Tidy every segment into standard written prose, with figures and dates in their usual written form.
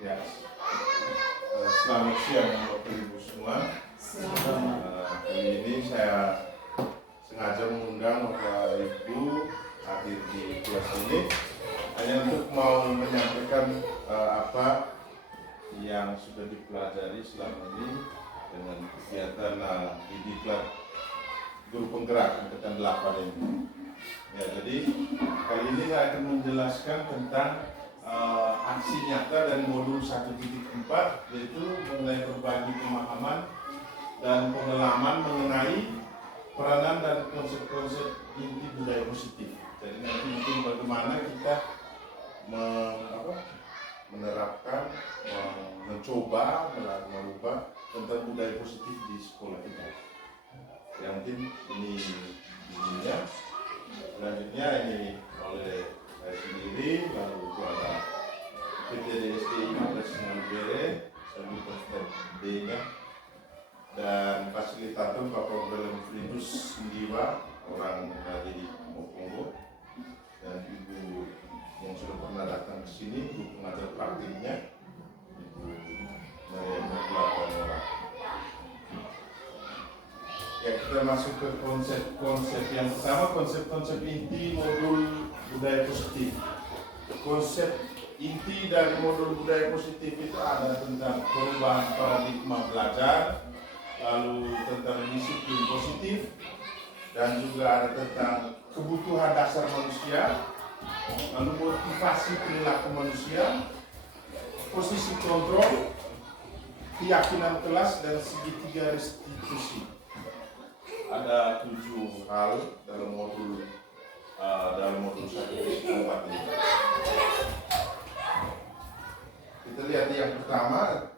Ya, selamat siang Bapak Ibu semua. Kali ini saya sengaja mengundang Bapak Ibu hadir di kelas ini hanya untuk mau menyampaikan apa yang sudah dipelajari selama ini dengan kegiatan di Diklat Guru Penggerak angkatan 8 ini. Ya, jadi kali ini saya akan menjelaskan tentang aksi nyata dari modul 1.4, yaitu mengenai berbagi pemahaman dan pengalaman mengenai peranan dan konsep-konsep inti budaya positif. Jadi nanti mungkin bagaimana kita menerapkan, mencoba merubah tentang budaya positif di sekolah kita. Yang mungkin ini ya. Selanjutnya ini oleh saya sendiri, lalu itu ada PTDSD 15 Malbere, saya D-nya, dan fasilitator Bapak Belem Fridus Indiwa, orang dari Mokongo, dan Ibu yang sudah pernah datang ke sini, Ibu pengajar praktiknya, Ibu Maria Nurula. Ya, kita masuk ke konsep yang pertama, konsep inti modul budaya positif. Konsep inti dari modul budaya positif itu ada tentang perubahan paradigma belajar, lalu tentang disiplin positif, dan juga ada tentang kebutuhan dasar manusia, lalu motivasi perilaku manusia, posisi kontrol, keyakinan kelas, dan segitiga restitusi. Ada 7 hal dalam modul 1.4 ini. Kita lihat yang pertama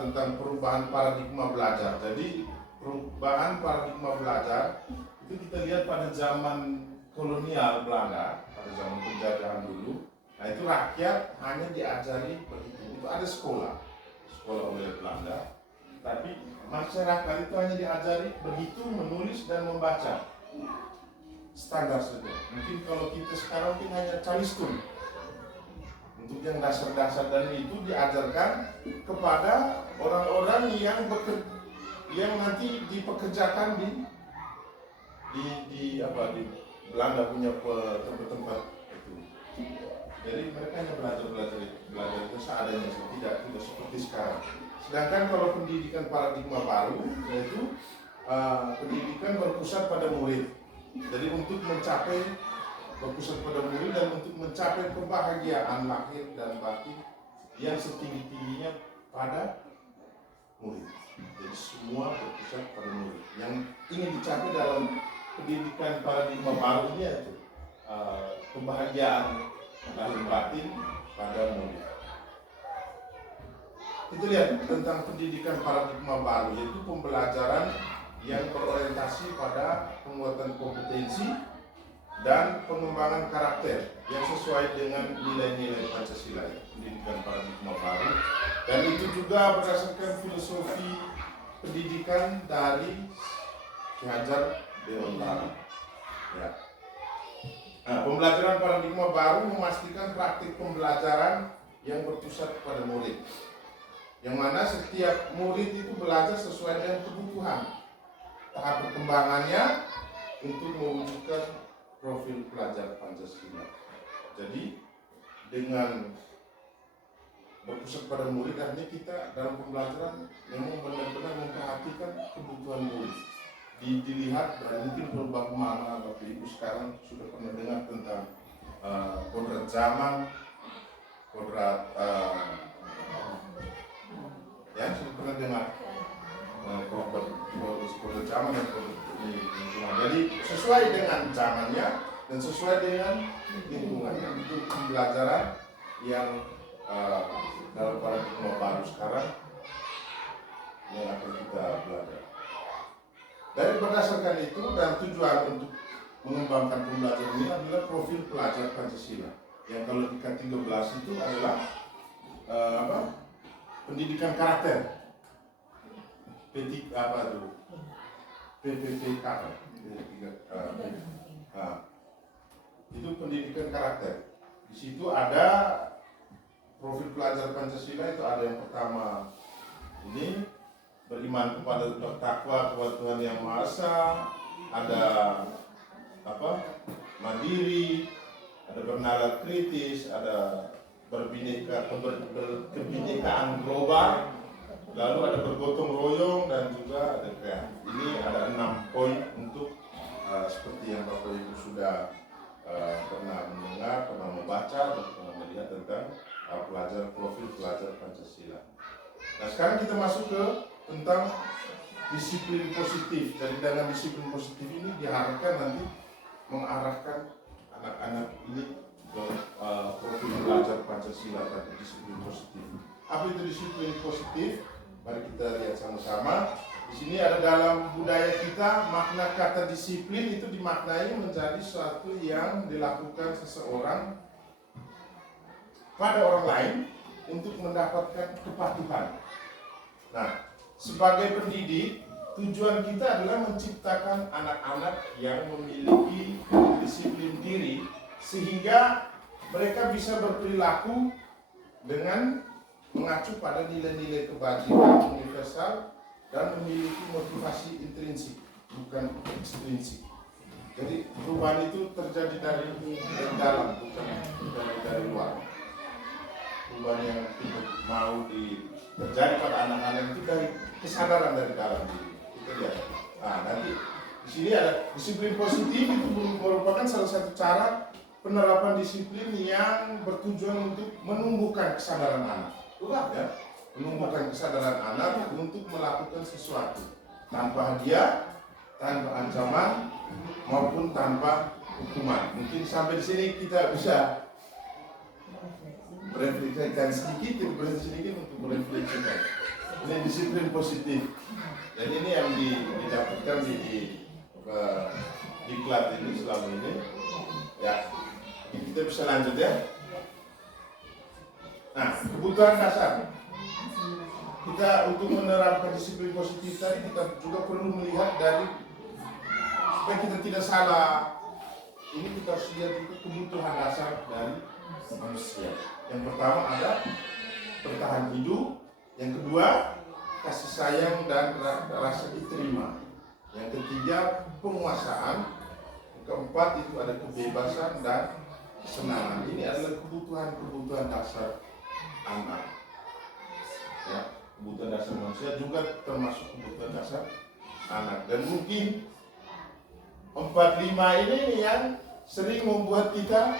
tentang perubahan paradigma belajar. Jadi perubahan paradigma belajar itu kita lihat pada zaman kolonial Belanda, pada zaman penjajahan dulu. Nah, itu rakyat hanya diajari berhitung. Itu ada sekolah oleh Belanda. Tapi masyarakat itu hanya diajari berhitung, menulis, dan membaca. Standar saja. Mungkin kalau kita sekarang mungkin hanya calistun. Untuk yang dasar-dasar, dan itu diajarkan kepada orang-orang yang nanti dipekerjakan di Belanda punya tempat-tempat itu. Jadi mereka hanya belajar itu seadanya, tidak seperti sekarang. Sedangkan kalau pendidikan paradigma baru, yaitu pendidikan berpusat pada murid. Jadi untuk mencapai berpusat pada murid dan untuk mencapai kebahagiaan lahir dan batin yang setinggi-tingginya pada murid. Jadi semua berpusat pada murid. Yang ingin dicapai dalam pendidikan paradigma baru ini yaitu kebahagiaan lahir batin pada murid. Kita lihat tentang pendidikan paradigma baru, yaitu pembelajaran yang berorientasi pada penguatan kompetensi dan pengembangan karakter yang sesuai dengan nilai-nilai Pancasila. Pendidikan paradigma baru, dan itu juga berdasarkan filosofi pendidikan dari Ki Hajar Dewantara. Ya. Nah, pembelajaran paradigma baru memastikan praktik pembelajaran yang berpusat pada murid, yang mana setiap murid itu belajar sesuai dengan kebutuhan tahap perkembangannya untuk mewujudkan profil pelajar Pancasila. Jadi dengan berpusat pada murid, artinya kita dalam pembelajaran memang benar-benar memperhatikan kebutuhan murid. Dilihat, dan mungkin berubah mana Bapak Ibu sekarang sudah pernah dengar tentang kodrat zaman, kodrat ya sudah pernah dengar kodrat zaman dan kodrat lingkungan. Jadi sesuai dengan zamannya dan sesuai dengan lingkungannya. Itu pembelajaran yang dalam paradigma baru sekarang yang akan kita belajar. Dari berdasarkan itu dan tujuan untuk mengembangkan pembelajaran ini adalah profil pelajar Pancasila. Yang kalau di K13 itu adalah pendidikan karakter. PPPK. Itu pendidikan karakter. Di situ ada profil pelajar Pancasila itu ada yang pertama ini beriman kepada bertakwa kepada Tuhan Yang Maha Esa, ada mandiri, ada bernalar kritis, ada kebinekaan global, lalu ada bergotong royong dan juga ada kreatif. Ini ada 6 poin untuk seperti yang Bapak Ibu sudah pernah mendengar, pernah membaca, atau pernah melihat tentang profil pelajar Pancasila. Nah, sekarang kita masuk ke tentang disiplin positif. Jadi dengan disiplin positif ini diharapkan nanti mengarahkan anak-anak ini ke profil pelajar Pancasila dan disiplin positif. Apa itu disiplin positif? Mari kita lihat sama-sama. Di sini ada dalam budaya kita makna kata disiplin itu dimaknai menjadi sesuatu yang dilakukan seseorang pada orang lain untuk mendapatkan kepatuhan. Nah, sebagai pendidik, tujuan kita adalah menciptakan anak-anak yang memiliki disiplin diri sehingga mereka bisa berperilaku dengan mengacu pada nilai-nilai kebajikan universal dan memiliki motivasi intrinsik, bukan ekstrinsik. Jadi perubahan itu terjadi dari dalam, bukan dari luar. Perubahan yang kita mau terjadi pada anak-anak itu dari kesadaran dari dalam diri. Kita lihat. Nah, nanti di sini ada disiplin positif, itu merupakan salah satu cara penerapan disiplin yang bertujuan untuk menumbuhkan kesadaran anak. Ya, menumbuhkan kesadaran anak untuk melakukan sesuatu tanpa hadiah, tanpa ancaman, maupun tanpa hukuman. Mungkin sampai di sini kita bisa merefleksikan sedikit, untuk merefleksikan. Ini disiplin positif. Dan ini yang didapatkan di diklat ini selama ini. Ya, kita bisa lanjut ya. Nah, kebutuhan dasar. Kita untuk menerapkan disiplin positif tadi kita juga perlu melihat dari supaya kita tidak salah. Ini kita harus lihat juga kebutuhan dasar dari manusia. Yang pertama ada bertahan hidup, yang kedua kasih sayang dan rasa diterima, yang ketiga penguasaan, yang keempat itu ada kebebasan dan kesenangan. Ini adalah kebutuhan dasar anak. Ya, kebutuhan dasar manusia juga termasuk kebutuhan dasar anak. Dan mungkin 4-5 ini yang sering membuat kita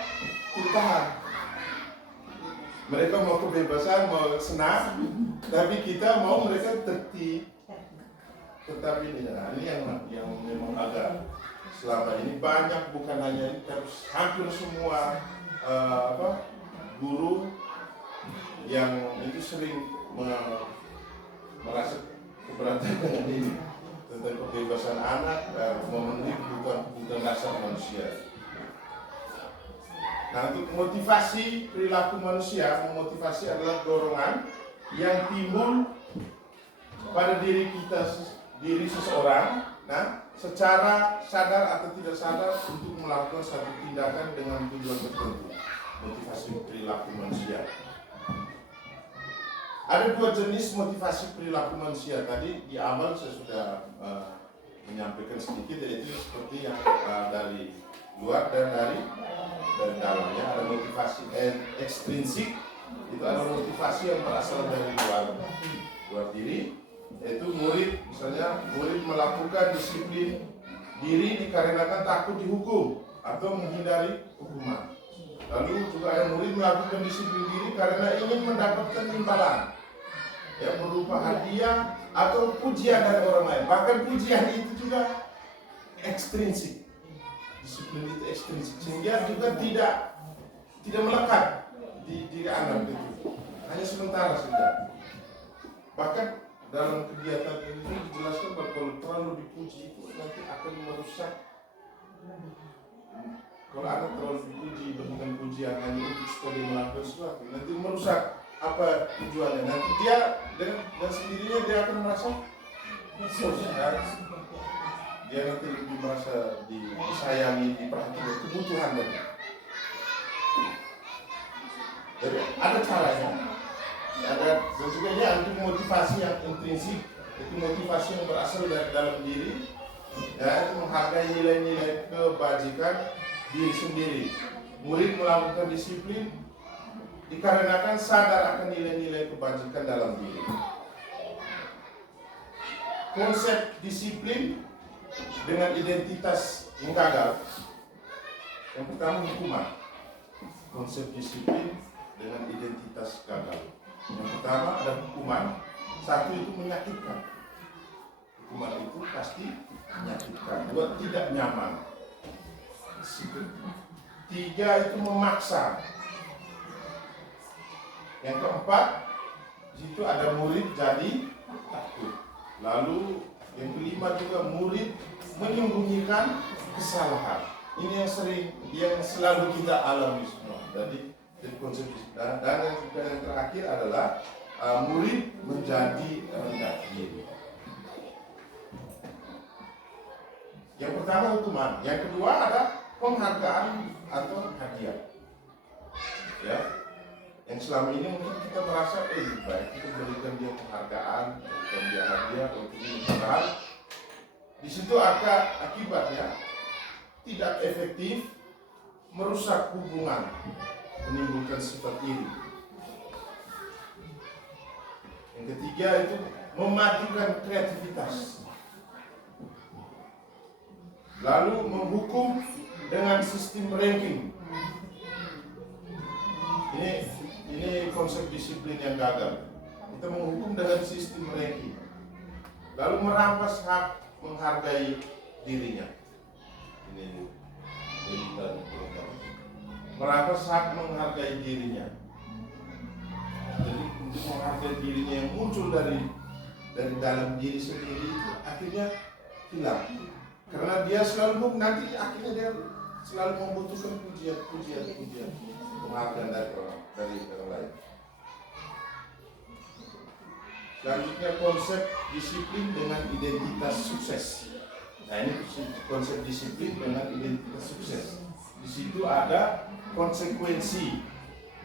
tertahan. Mereka mau kebebasan, mau senang, tapi kita mau mereka tertib. Tetapi ini yang memang agak selama ini banyak, bukan hanya ini, tapi hampir semua guru yang itu sering merasa keberatan dengan ini tentang kebebasan anak dan memenuhi kebutuhan dasar manusia. Nah, untuk motivasi perilaku manusia, memotivasi adalah dorongan yang timbul pada diri seseorang, nah, secara sadar atau tidak sadar untuk melakukan suatu tindakan dengan tujuan tertentu. Motivasi perilaku manusia. Ada 2 jenis motivasi perilaku manusia. Tadi di awal saya sudah menyampaikan sedikit, yaitu seperti yang dari luar dan dari dalamnya. Ada motivasi ekstrinsik, itu adalah motivasi yang berasal dari luar diri, yaitu misalnya murid melakukan disiplin diri dikarenakan takut dihukum atau menghindari hukuman. Lalu juga ada murid melakukan disiplin diri karena ingin mendapatkan imbalan, ya, berupa hadiah atau pujian dari orang lain. Bahkan pujian itu juga ekstrinsik. Disiplin itu ekstrinsik, sehingga juga tidak melekat di diri anak itu, hanya sementara saja. Bahkan dalam kegiatan ini dijelaskan bahwa kalau terlalu dipuji itu nanti akan merusak. Kalau anak terlalu dipuji, berikan pujian hanya untuk supaya dia melakukan sesuatu, nanti merusak apa tujuannya. Nanti dia dengan sendirinya dia akan merasa dia nanti lebih merasa disayangi, diperhatikan, kebutuhan dari. Jadi ada caranya, ada dan juga ini ada motivasi yang intrinsik, itu motivasi yang berasal dari dalam diri, ya, itu menghargai nilai-nilai kebajikan diri sendiri. Murid melakukan disiplin dikarenakan sadar akan nilai-nilai kebajikan dalam diri. Konsep disiplin dengan identitas yang gagal. Yang pertama hukuman. Konsep disiplin dengan identitas gagal. Yang pertama ada hukuman. Satu itu menyakitkan. Hukuman itu pasti menyakitkan. Dua, tidak nyaman. Tiga itu memaksa. Yang keempat, di situ ada murid jadi takut. Lalu yang kelima juga murid menyembunyikan kesalahan. Ini yang selalu kita alami semua. Jadi konsep dan yang terakhir adalah murid menjadi rendah diri. Yang pertama hukuman, yang kedua ada penghargaan atau hadiah. Ya, yang selama ini mungkin kita merasa baik kita berikan dia penghargaan, berikan dia hadiah untuk ini padahal di situ akibatnya tidak efektif, merusak hubungan, menimbulkan sifat iri. Yang ketiga itu mematikan kreativitas. Lalu menghukum dengan sistem ranking. Ini konsep disiplin yang gagal. Kita menghukum dengan sistem ranking. Lalu merampas hak menghargai dirinya. Ini merampas hak menghargai dirinya. Jadi untuk menghargai dirinya yang muncul dari dalam diri sendiri itu akhirnya hilang. Karena dia selalu nanti akhirnya dia selalu membutuhkan pujian, penghargaan dari orang lain. Selanjutnya konsep disiplin dengan identitas sukses. Nah ini konsep disiplin dengan identitas sukses. Di situ ada konsekuensi,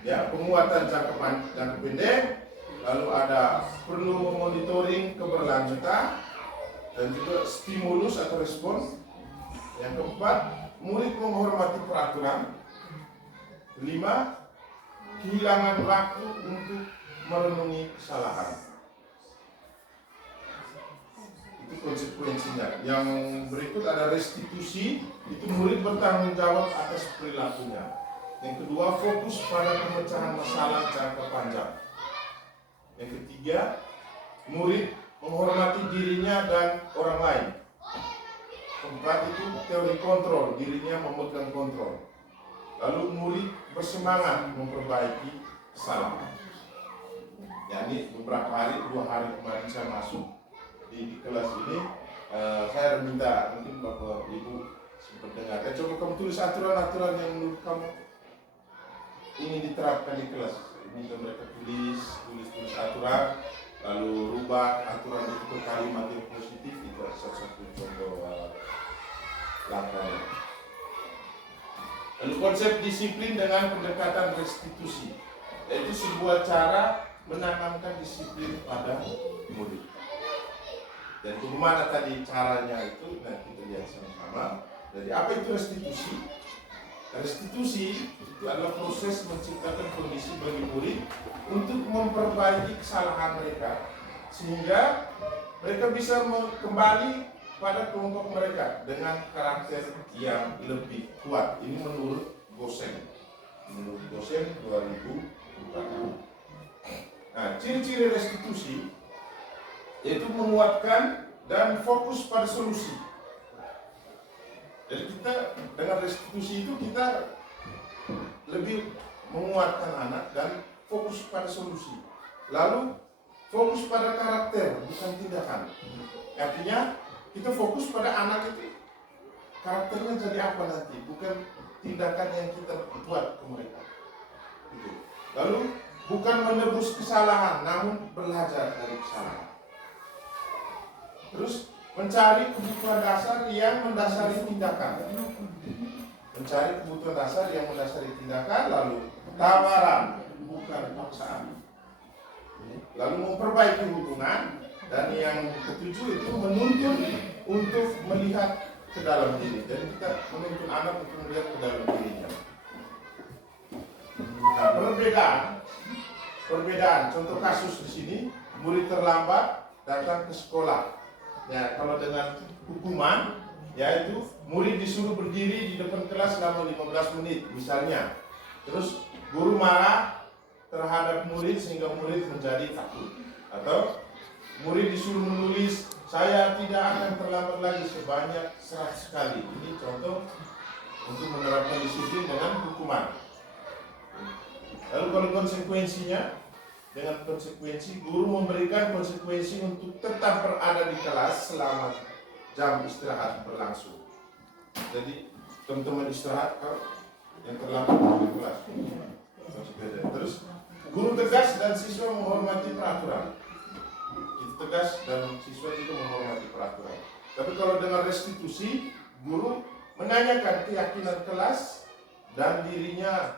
ya, penguatan jangka pendek, lalu ada perlu memonitoring keberlanjutan dan juga stimulus atau respon. Yang keempat, murid menghormati peraturan. Kelima, kehilangan waktu untuk merenungi kesalahan. Itu konsekuensinya. Yang berikut ada restitusi, itu murid bertanggung jawab atas perilakunya. Yang kedua, fokus pada pemecahan masalah jangka panjang. Yang ketiga, murid menghormati dirinya dan orang lain. Keempat itu teori kontrol, dirinya memegang kontrol. Lalu murid bersemangat memperbaiki kesalahan. Ya, ini beberapa hari, 2 hari kemarin saya masuk di kelas ini, saya minta mungkin Bapak Ibu sempat dengar. Coba kamu tulis aturan-aturan yang menurut kamu ingin diterapkan di kelas. Ini mereka tulis aturan, lalu rubah aturan itu ke kalimat yang positif. Itu satu contoh langkahnya. Lalu konsep disiplin dengan pendekatan restitusi, yaitu sebuah cara menanamkan disiplin pada murid. Dan bagaimana tadi caranya itu nanti kita lihat sama-sama. Jadi apa itu restitusi? Restitusi itu adalah proses menciptakan kondisi bagi murid untuk memperbaiki kesalahan mereka sehingga mereka bisa kembali pada kelompok mereka dengan karakter yang lebih kuat. Ini menurut Gosen. Menurut Gosen 2004. Nah, ciri-ciri restitusi yaitu menguatkan dan fokus pada solusi. Jadi kita dengan restitusi itu kita lebih menguatkan anak dan fokus pada solusi. Lalu fokus pada karakter, bukan tindakan. Artinya kita fokus pada anak itu karakternya jadi apa nanti, bukan tindakan yang kita buat ke mereka. Gitu. Lalu bukan menebus kesalahan, namun belajar dari kesalahan. Terus mencari kebutuhan dasar yang mendasari tindakan. Mencari kebutuhan dasar yang mendasari tindakan, lalu tawaran, bukan paksaan. Lalu memperbaiki hubungan, dan yang ketujuh itu menuntun untuk melihat ke dalam diri. Jadi kita menuntun anak untuk melihat ke dalam dirinya. Nah, perbedaan. Contoh kasus di sini, murid terlambat datang ke sekolah. Ya, kalau dengan hukuman, yaitu murid disuruh berdiri di depan kelas selama 15 menit, misalnya. Terus guru marah terhadap murid sehingga murid menjadi takut. Atau murid disuruh menulis, saya tidak akan terlambat lagi sebanyak 100 kali. Ini contoh untuk menerapkan disiplin dengan hukuman. Lalu kalau konsekuensinya, dengan konsekuensi, guru memberikan konsekuensi untuk tetap berada di kelas selama jam istirahat berlangsung. Jadi teman-teman istirahat, kalau yang terlambat di kelas. Terus guru tegas dan siswa menghormati peraturan. Itu tegas dan siswa juga menghormati peraturan. Tapi kalau dengan restitusi, guru menanyakan keyakinan kelas dan dirinya,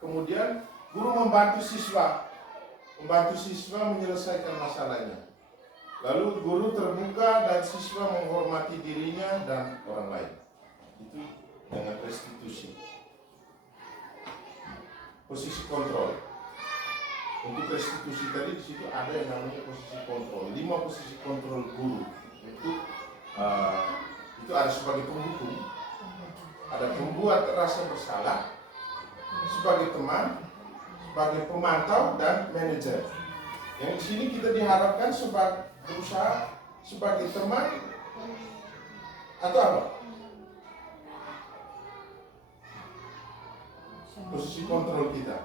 kemudian guru membantu siswa menyelesaikan masalahnya. Lalu guru terbuka dan siswa menghormati dirinya dan orang lain. Itu dengan restitusi. Posisi kontrol. Untuk restitusi tadi di situ ada yang namanya posisi kontrol. 5 posisi kontrol guru. Itu ada sebagai penghukum, ada pembuat rasa bersalah, sebagai teman, sebagai pemantau, dan manajer. Yang di sini kita diharapkan berusaha sebagai teman atau apa? Posisi kontrol kita.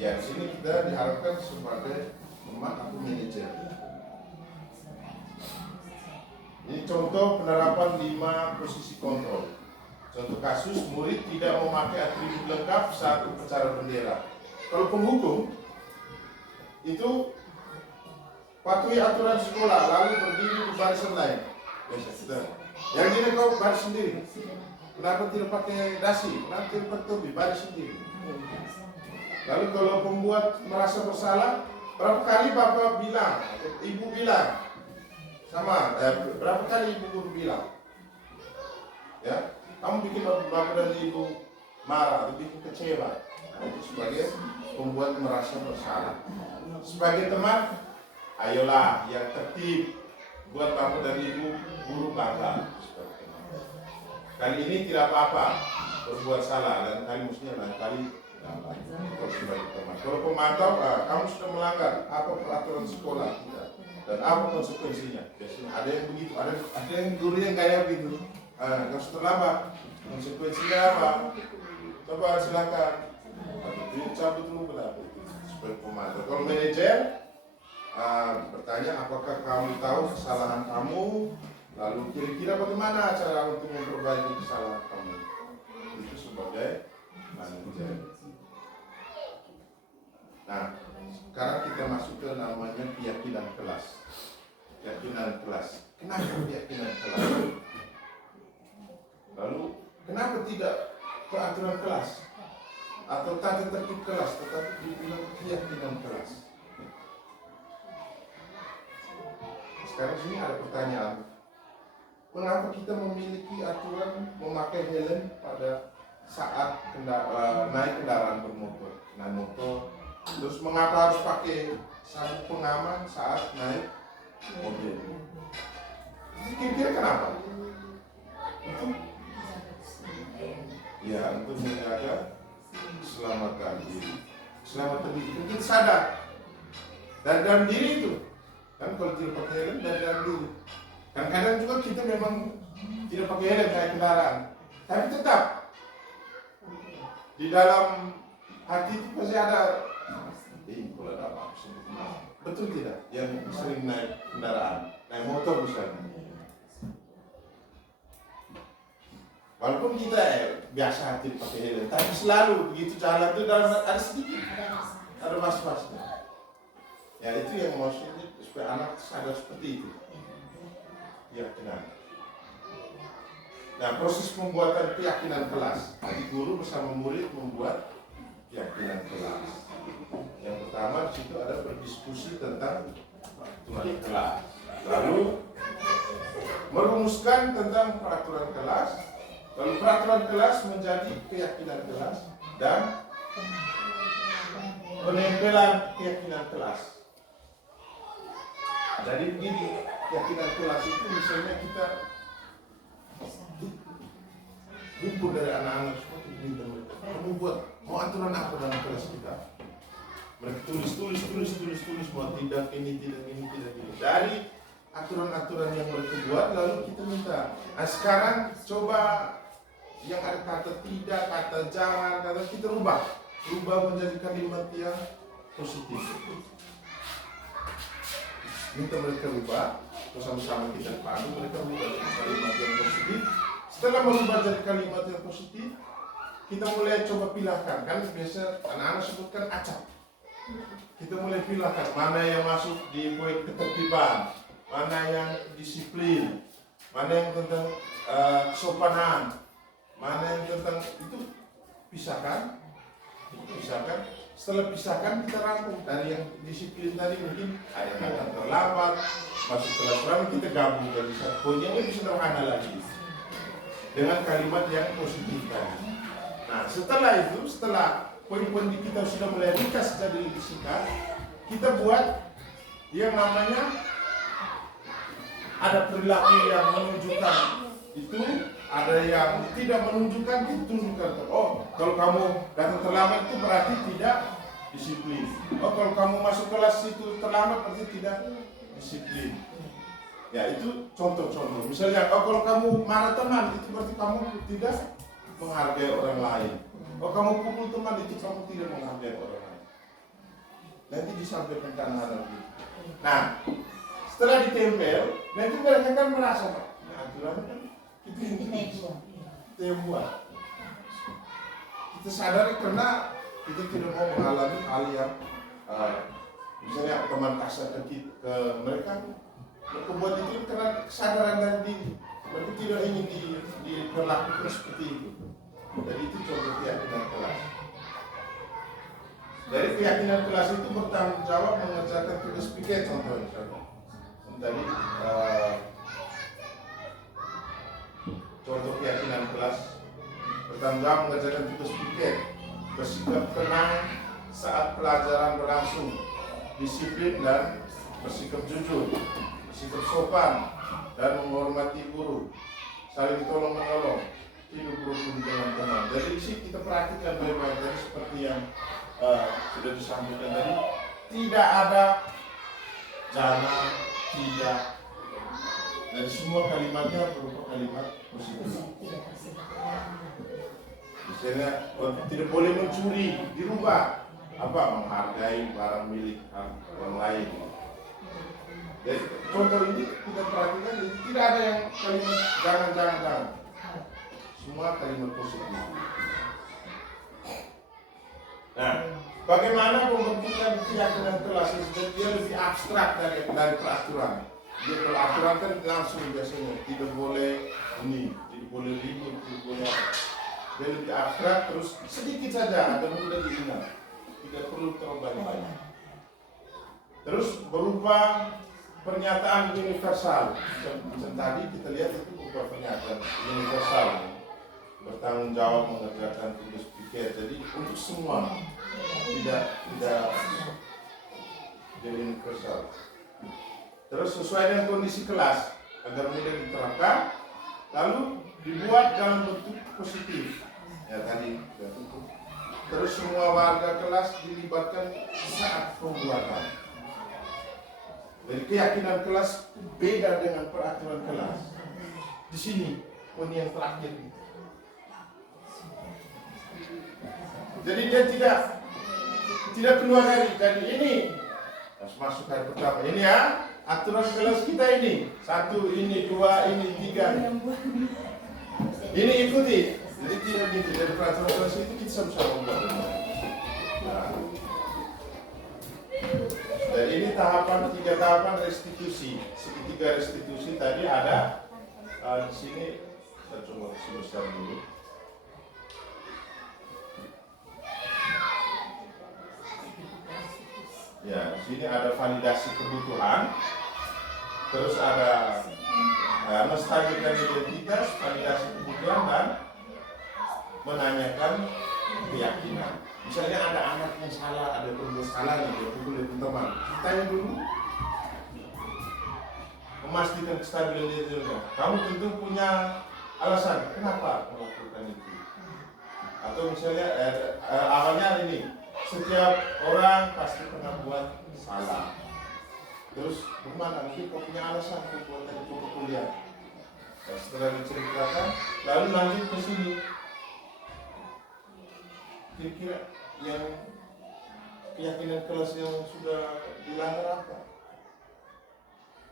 Ya, di sini kita diharapkan sebagai teman atau manajer. Ini contoh penerapan 5 posisi kontrol. Contoh kasus, murid tidak memakai atribut lengkap saat upacara bendera. Kalau penghukum itu patuhi aturan sekolah, lalu berdiri di barisan lain. Yang ini kau baris sendiri. Kenapa tidak pakai dasi? Kenapa tidak pakai topi? Baris sendiri. Lalu kalau pembuat merasa bersalah, berapa kali bapak bilang, ibu bilang, berapa kali ibu guru bilang, ya, kamu bikin bapak dan ibu marah, bikin kecewa. Nah, itu sebagai pembuat merasa bersalah. Sebagai teman, ayolah yang tertib, buat bapak dan ibu guru bangga. Kali ini tidak apa-apa berbuat salah, dan kali mestinya lain kali. Kalau pemantau, kamu sudah melanggar apa peraturan sekolah kita dan apa konsekuensinya. Biasanya ada yang begitu, ada yang guru yang kayak begitu. Kamu sudah terlambat, konsekuensinya apa? Coba silakan. Cabut dulu berapa? Sebagai pemantau. Kalau manajer bertanya, apakah kamu tahu kesalahan kamu? Lalu kira-kira bagaimana cara untuk memperbaiki kesalahan kamu? Itu sebagai manajer. Nah, sekarang kita masuk ke namanya keyakinan kelas. Keyakinan kelas. Kenapa keyakinan kelas? Lalu, kenapa tidak peraturan kelas? Atau tata tertib kelas, tetapi dibilang keyakinan kelas? Sekarang sini ada pertanyaan. Mengapa kita memiliki aturan memakai helm pada saat naik kendaraan bermotor? Naik motor. Terus mengapa harus pakai sabuk pengaman saat naik mobil? Kira-kira kenapa? Itu ya untuk menjaga keselamatan diri. Keselamatan diri itu kita sadar. Dan dalam diri itu kan kalau tidak pakai helm dari dalam diri. Kan kadang juga kita memang tidak pakai helm naik kendaraan, tapi tetap di dalam hati itu pasti ada. Kalau ada apa, betul tidak? Yang sering naik kendaraan, naik motor misalnya. Walaupun kita biasa hati pakai helm, tapi selalu begitu jalan itu ada sedikit, ada was-wasnya. Ya itu yang maksudnya supaya anak sadar seperti itu. keyakinan. Nah, proses pembuatan keyakinan kelas. Jadi guru bersama murid membuat keyakinan kelas. Yang pertama di situ ada berdiskusi tentang peraturan kelas. Lalu merumuskan tentang peraturan kelas. Lalu peraturan kelas menjadi keyakinan kelas dan penempelan keyakinan kelas. Jadi begini, keyakinan kelas itu misalnya kita himpun dari anak-anak semua, kamu buat mau aturan apa dalam kelas kita? Mereka tulis mau tidak ini. Dari aturan-aturan yang mereka buat lalu kita minta. Nah, sekarang coba yang ada kata tidak, kata jangan, kata kita rubah menjadi kalimat yang positif. Minta mereka rubah, bersama-sama kita padu mereka rubah jadi kalimat yang positif. Setelah merubah jadi kalimat yang positif, kita mulai coba pilahkan. Kan biasa anak-anak sebutkan acak. Kita mulai pilahkan mana yang masuk di poin ketertiban, mana yang disiplin, mana yang tentang kesopanan, mana yang tentang itu pisahkan. Setelah pisahkan kita rangkum. Dari yang disiplin tadi mungkin ada yang datang terlambat, masuk kelas terlambat, kita gabung jadi satu poin yang lebih sederhana lagi dengan kalimat yang positif tadi. Nah, setelah poin-poin kita sudah mulai ringkas jadi lebih singkat, kita buat yang namanya ada perilaku yang menunjukkan itu, ada yang tidak menunjukkan ditunjukkan. Oh, kalau kamu datang terlambat itu berarti tidak disiplin. Oh, kalau kamu masuk kelas itu terlambat berarti tidak disiplin. Ya, itu contoh-contoh. Misalnya, oh kalau kamu marah teman itu berarti kamu tidak menghargai orang lain. Oh, kamu pukul teman itu kamu tidak menghargai orang lain. Nanti disampaikan ke anak-anak. Nah, setelah ditempel, nanti mereka kan merasa, nah, aturan kan kita yang buat. Kita sadar karena kita tidak mau mengalami hal yang misalnya teman kasar ke mereka buat itu karena kesadaran dari diri. Mereka tidak ingin diperlakukan seperti itu. Jadi itu contoh keyakinan kelas. Dari keyakinan kelas itu bertanggung jawab mengerjakan tugas piket contohnya. Tadi contoh keyakinan kelas bertanggung jawab mengerjakan tugas piket, bersikap tenang saat pelajaran berlangsung, disiplin dan bersikap jujur, bersikap sopan dan menghormati guru, saling tolong menolong, hidup rukun dengan teman. Jadi di sini kita perhatikan baik-baik tadi seperti yang sudah disampaikan tadi, tidak ada jana, tidak, dan semua kalimatnya berupa kalimat positif. Misalnya tidak boleh mencuri, dirubah apa menghargai barang milik orang lain. Jadi contoh ini kita perhatikan, tidak ada yang kalimat jangan. Semua kalimat positif. Nah, bagaimana pembentukan keyakinan kelas itu? Dia lebih abstrak dari peraturan. Dia peraturan kan langsung biasanya tidak boleh ini, tidak boleh ribut, tidak boleh apa. Dia lebih abstrak, terus sedikit saja agar mudah diingat, tidak perlu terlalu banyak. Terus berupa pernyataan universal. Macam tadi kita lihat itu berupa pernyataan universal, bertanggung jawab mengerjakan tugas piket. Jadi untuk semua, tidak jadi universal. Terus sesuai dengan kondisi kelas agar mudah diterapkan, lalu dibuat dalam bentuk positif. Ya tadi. Terus semua warga kelas dilibatkan saat pembuatan. Jadi keyakinan kelas beda dengan peraturan kelas. Di sini poin yang terakhir. Jadi dia tidak keluar dari ini. Harus masuk hari pertama. Ini ya aturan kelas kita ini. 1, ini 2, ini 3. Ini ikuti. Jadi tidak gitu. Dari peraturan kelas itu kita sama-sama membuat. Nah, Dan ini tiga tahapan restitusi. Segitiga restitusi tadi ada di sini. Saya coba besar dulu. Ya, di sini ada validasi kebutuhan, terus ada menstabilkan identitas, validasi kebutuhan, dan menanyakan keyakinan. Misalnya ada anak yang salah, ada perempuan salah nih, dia pukul teman. Tanya dulu, memastikan kestabilan dirinya. Kamu tentu punya alasan kenapa melakukan itu. Atau misalnya awalnya ini, setiap orang pasti pernah buat salah. Terus bagaimana? Mungkin kau punya alasan untuk buat tadi kuliah. Dan setelah diceritakan, lalu lanjut ke sini. Kira-kira yang keyakinan kelas yang sudah dilanggar apa?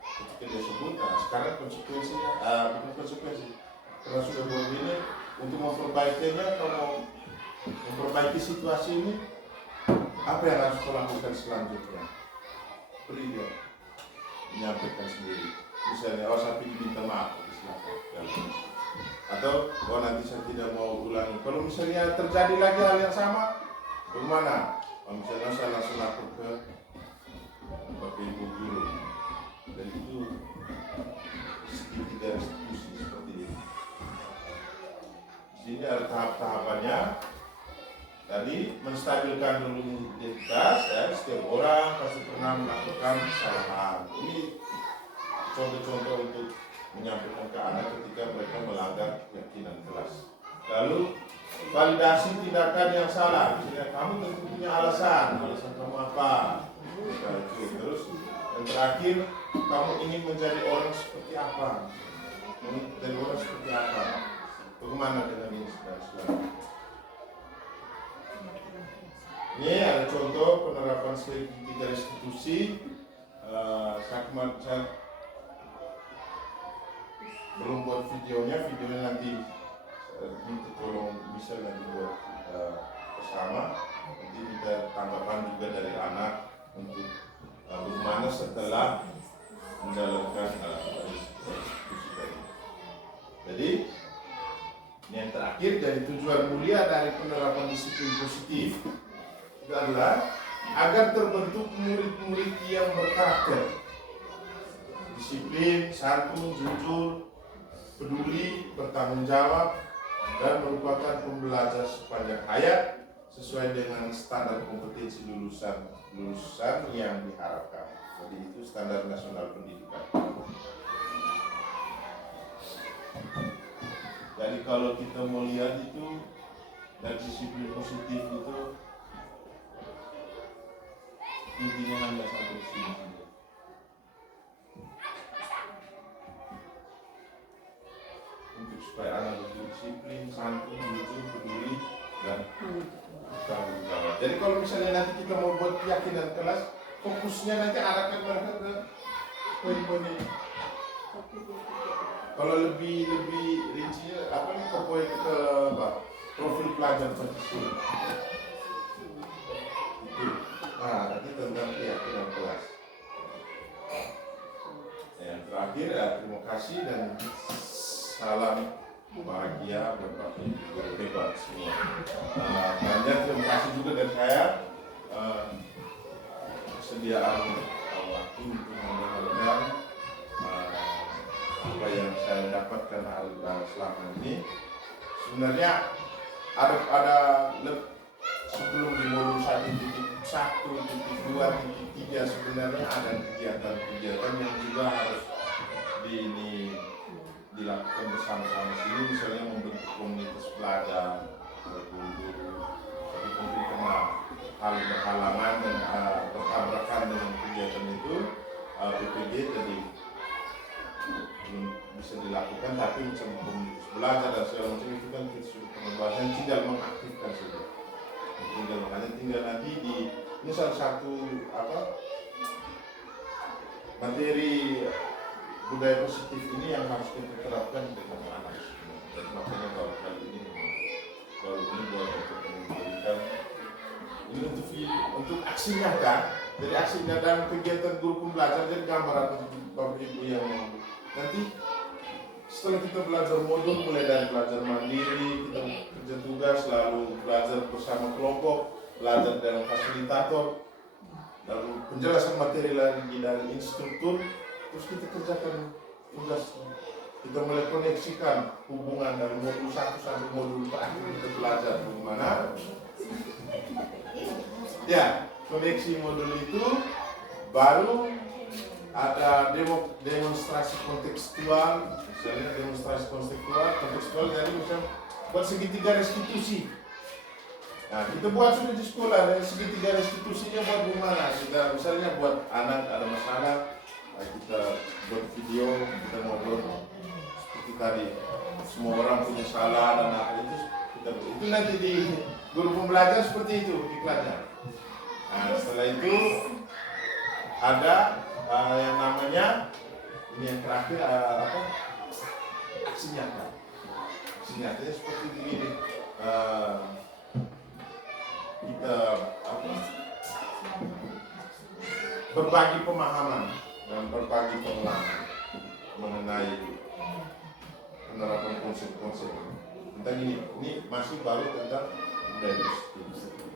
Ketika dia sebutkan, sekarang konsekuensinya, bukan konsekuensi. Karena sudah buat ini, untuk memperbaikinya, kalau memperbaiki situasi ini, apa yang harus kau lakukan selanjutnya? Beri dia menyampaikan sendiri. Misalnya, sampai diminta maaf, silakan. Atau nanti saya tidak mau ulangi. Kalau misalnya terjadi lagi hal yang sama, bagaimana? Misalnya saya langsung lapor ke Bapak Ibu Guru. Dan itu segitiga restitusi seperti ini. Di sini ada tahap-tahapannya. Tadi menstabilkan dulu identitas, ya, setiap orang pasti pernah melakukan kesalahan. Ini contoh-contoh untuk menyampaikan ke anak ketika mereka melanggar keyakinan kelas. Lalu validasi tindakan yang salah. Misalnya kamu tentu punya alasan kamu apa? Terus yang terakhir, kamu ingin menjadi orang seperti apa? Menjadi orang seperti apa? Bagaimana dengan ini saudara-saudara? Ini ada contoh penerapan segitiga restitusi. Saya belum buat videonya nanti minta tolong bisa nanti buat bersama. Nanti kita tanggapan juga dari anak untuk bagaimana setelah menjalankan restitusi tadi. Jadi ini yang terakhir, dari tujuan mulia dari penerapan disiplin positif itu adalah agar terbentuk murid-murid yang berkarakter, disiplin, santun, jujur, peduli, bertanggung jawab, dan merupakan pembelajar sepanjang hayat sesuai dengan standar kompetensi lulusan yang diharapkan. Jadi itu standar nasional pendidikan. Jadi kalau kita mau lihat itu dari disiplin positif itu intinya hanya sampai sini. Untuk supaya anak itu disiplin, santun, jujur, peduli, dan bertanggung jawab. Jadi kalau misalnya nanti kita mau buat keyakinan kelas, fokusnya nanti arahkan mereka ke poin-poin ini. Kalau lebih rinci apa nih ke poin ke profil pelajar versi itu. Nanti tentang keyakinan kelas. Yang terakhir terima kasih dan salam bahagia buat Bapak Ibu hebat semua. Banyak terima kasih juga dari saya kesediaan waktu untuk mendengarkan apa yang saya dapatkan selama ini. Sebenarnya ada sebelum di modul 1.1, 2.3 sebenarnya ada kegiatan-kegiatan yang juga harus dilakukan bersama-sama sini, misalnya membentuk komunitas pelajar, guru-guru, tapi mungkin karena hal berhalangan dan bertabrakan dengan kegiatan itu, PPG jadi belum bisa dilakukan, tapi sama komunitas belajar dan segala macam itu kan kita sudah pembahasan, tinggal mengaktifkan saja. Tinggal nanti di ini salah satu materi budaya positif ini yang harus kita terapkan dengan anak. Dan makanya kalau kali ini buat untuk memberikan ini untuk aksi nyata Jadi aksinya dalam kegiatan guru pembelajar jadi gambaran untuk Bapak Ibu yang mau. Nanti setelah kita belajar modul, mulai dari belajar mandiri, kita kerja tugas, lalu belajar bersama kelompok, belajar dengan fasilitator, lalu penjelasan materi lagi dari instruktur, terus kita kerjakan tugas. Kita mulai koneksikan hubungan dari modul 1 sampai modul terakhir kita belajar bagaimana. Ya, koneksi modul itu baru ada demonstrasi kontekstual, misalnya demonstrasi kontekstual jadi misalnya buat segitiga restitusi. Nah, kita buat sudah di sekolah, segitiga restitusinya buat bagaimana? Kita misalnya buat anak ada masalah, kita buat video, kita ngobrol seperti tadi. Semua orang punya salah dan apa itu nanti di guru pembelajar seperti itu iklannya. Nah, setelah itu ada yang namanya ini yang terakhir aksi nyata. Aksi nyatanya seperti begini. Kita berbagi pemahaman dan berbagi pengalaman mengenai penerapan konsep-konsep tentang ini masih baru tentang budaya positif.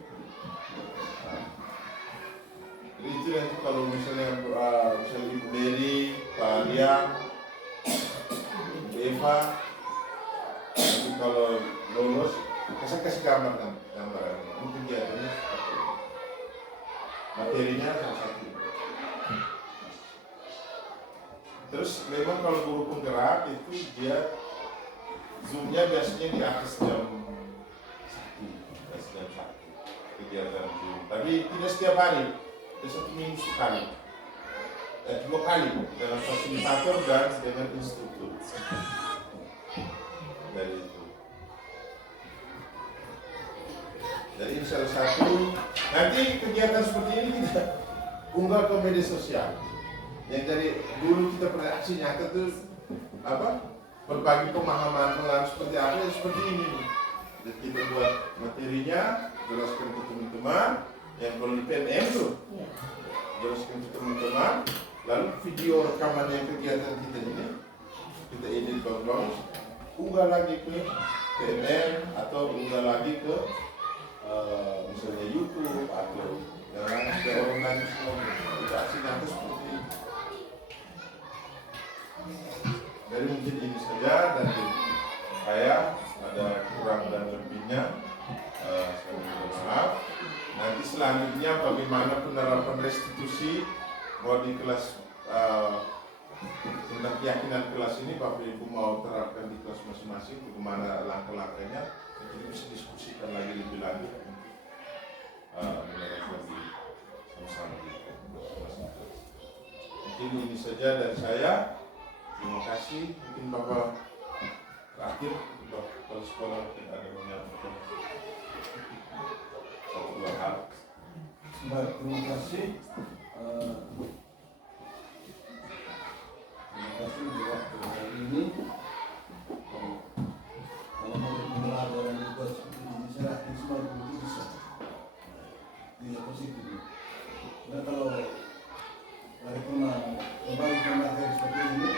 Jadi itu nanti kalau misalnya Ibu Mary, Pak Liang, Ibu Eva, nanti kalau lolos, saya kasih gambaran ini kegiatannya seperti ini. Materinya salah satu. Terus memang kalau guru penggerak itu dia zoomnya biasanya di atas jam 1 kegiatan zoom. Tapi tidak setiap hari, satu minggu sekali, 2 kali dengan fasilitator dan dengan instruktur. Dari itu. Jadi salah satu nanti kegiatan seperti ini kita unggah ke media sosial. Yang dari dulu kita pernah aksi nyata tuh berbagi pemahaman seperti apa ya seperti ini. Jadi kita buat materinya, jelaskan ke teman-teman. Yang kalau di PNM tuh, jelaskan ke teman-teman. Lalu video rekaman yang kegiatan kita ini kita edit bagus, unggah lagi ke PNM atau unggah lagi ke misalnya YouTube atau yang lain ke orang lain semua. Kita aksi nyata seperti ini. Jadi mungkin ini saja dan saya ada kurang dan lebihnya saya minta maaf. Nanti selanjutnya bagaimana penerapan restitusi mau di kelas tentang keyakinan kelas ini Bapak Ibu mau terapkan di kelas masing-masing bagaimana langkah-langkahnya kita bisa diskusikan lagi lebih lanjut lebih sama-sama di masing-masing. Mungkin ini saja dari saya. Terima kasih. Mungkin Bapak terakhir kalau sekolah tidak ada menyampaikan 1-2 hal. Baik, terima kasih. Terima kasih untuk waktu hari ini. Kalau mau mengelar orang juga seperti ini, saya yakin semua itu bisa. Tidak positif. Dan kalau dari membagikan materi seperti ini,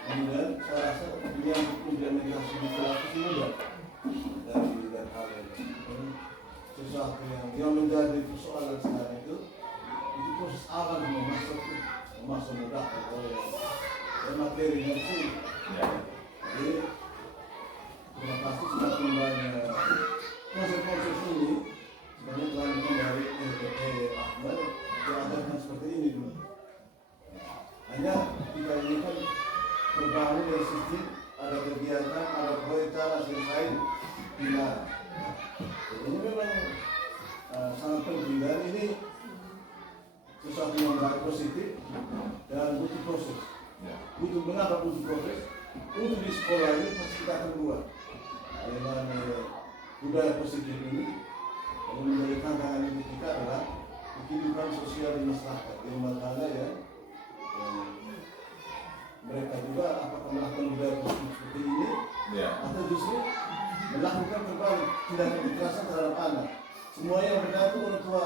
kemudian saya rasa kemudian implementasi di kelas itu mudah dari hal ini. Sesuatu yang menjadi persoalan sekarang itu proses awal memasuk mudah dan materinya itu. Jadi terima kasih semakin banyak konsep-konsep ini sebenarnya kelanjutan dari Ahmad diajarkan seperti ini dulu. Hanya kita ini kan terbangun dari sistem, ada kegiatan, ada proyek cara selesai tidak. Ini memang sangat penting dan ini sesuatu yang baik positif dan butuh proses. Butuh mengapa butuh proses? Untuk di sekolah ini pasti kita akan buat dengan budaya positif ini. Yang menjadi tantangan itu kita adalah kehidupan sosial di masyarakat, di mana ya mereka juga apakah melakukan budaya positif seperti ini atau justru melakukan kembali tindakan kekerasan terhadap anak. Semua yang bergantung orang tua.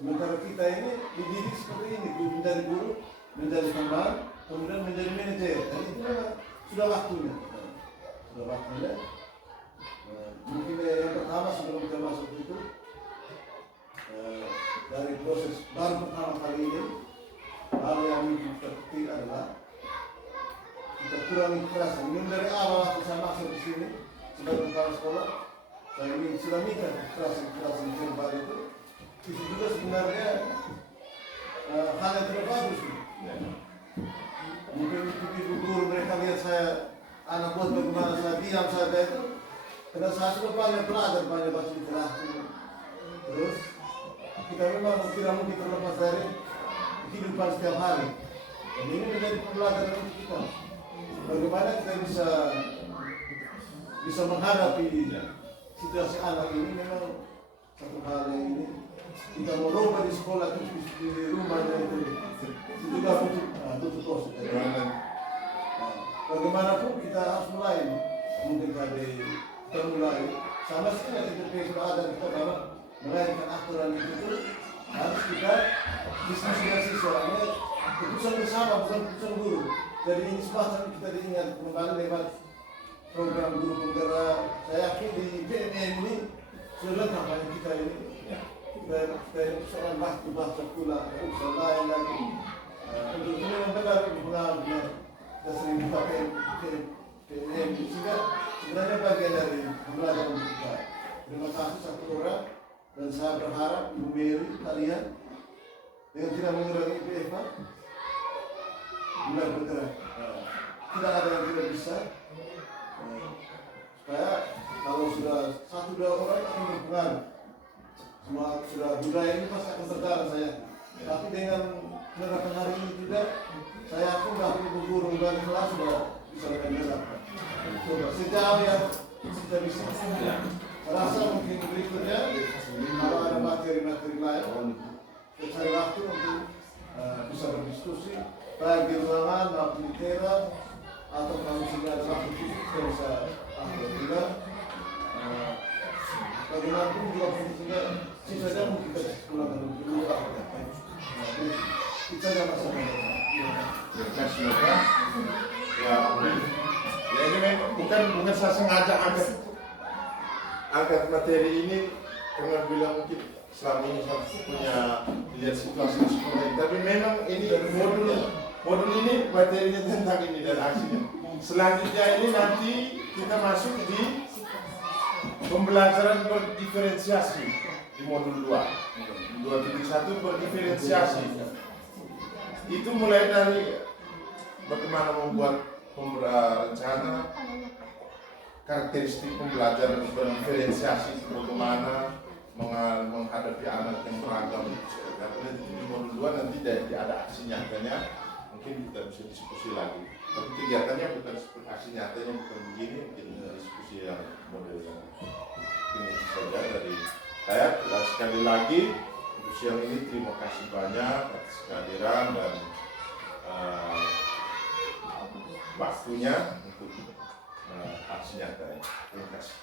Sementara kita ini dididik seperti ini, menjadi guru, menjadi teman, kemudian menjadi manajer. Dan itu memang sudah waktunya. Sudah waktunya. Mungkin yang pertama sebelum kita masuk itu, dari proses baru pertama kali ini, hal yang kita petik adalah kita kurangi kekerasan. Ini dari awal waktu saya masuk di sini sebagai kepala sekolah, saya ingin sudah minta kekerasan verbal itu juga sebenarnya hal yang tidak bagus. Mungkin ibu guru mereka lihat saya anak buat bagaimana saya diam saja itu, karena saya sudah banyak belajar, banyak baca literasi. Terus kita memang tidak mungkin terlepas dari kehidupan setiap hari. Dan ini menjadi pembelajaran untuk kita. Bagaimana kita bisa menghadapi situasi anak ini, memang satu hal yang ini kita mau rubah di sekolah di rumahnya itu juga butuh proses. Bagaimanapun kita harus mulai, mungkin tadi kita mulai sama sekali seperti sudah ada kita bahwa melahirkan aturan itu harus kita diskusi dengan siswa. Ini keputusan bersama, bukan keputusan guru. Jadi ini semacam kita diingat kembali lewat program guru penggerak. Saya yakin di PNM ini sudah lengkap kita ini. Kita soal waktu baca pula, soal lain lagi. Untuk ini memang benar pengaruh kita sering buka PNM sehingga sebenarnya bagian dari pembelajaran kita. Terima kasih satu orang dan saya berharap Ibu Mary kalian dengan tidak mengurangi IPF mulai bergerak. Tidak ada yang tidak bisa. Supaya kalau sudah satu dua orang akan berpengaruh. Semua sudah budaya ini pasti akan berjalan saya. Tapi dengan menerapkan hari ini juga, saya pun bahkan ibu guru dan kelas sudah bisa menerapkan. Sejauh yang kita bisa. Saya rasa mungkin berikutnya kalau ada materi-materi lain, kita cari waktu untuk bisa berdiskusi baik di ruangan maupun di teras atau kalau sudah ada waktu khusus kita bisa atur juga. Bagaimanapun juga fungsinya sisanya mungkin kita pulang dulu kita ada masalah. Semoga ya ini memang bukan saya sengaja angkat materi ini karena bilang mungkin selama ini saya punya lihat situasi sekolah ini, tapi memang ini modul ini materinya tentang ini dan aksinya. Selanjutnya ini nanti kita masuk di pembelajaran berdiferensiasi di modul 2. 2.1 berdiferensiasi. Itu mulai dari bagaimana membuat rencana, karakteristik pembelajaran berdiferensiasi, bagaimana menghadapi anak yang beragam. Karena di modul 2 nanti ada aksi nyatanya, mungkin kita bisa diskusi lagi. Tapi kegiatannya bukan seperti aksi nyatanya, bukan begini, mungkin diskusi yang modelnya. Ini saja dari saya. Sekali lagi untuk siang ini terima kasih banyak atas kehadiran dan waktunya untuk aksi nyata. Terima kasih.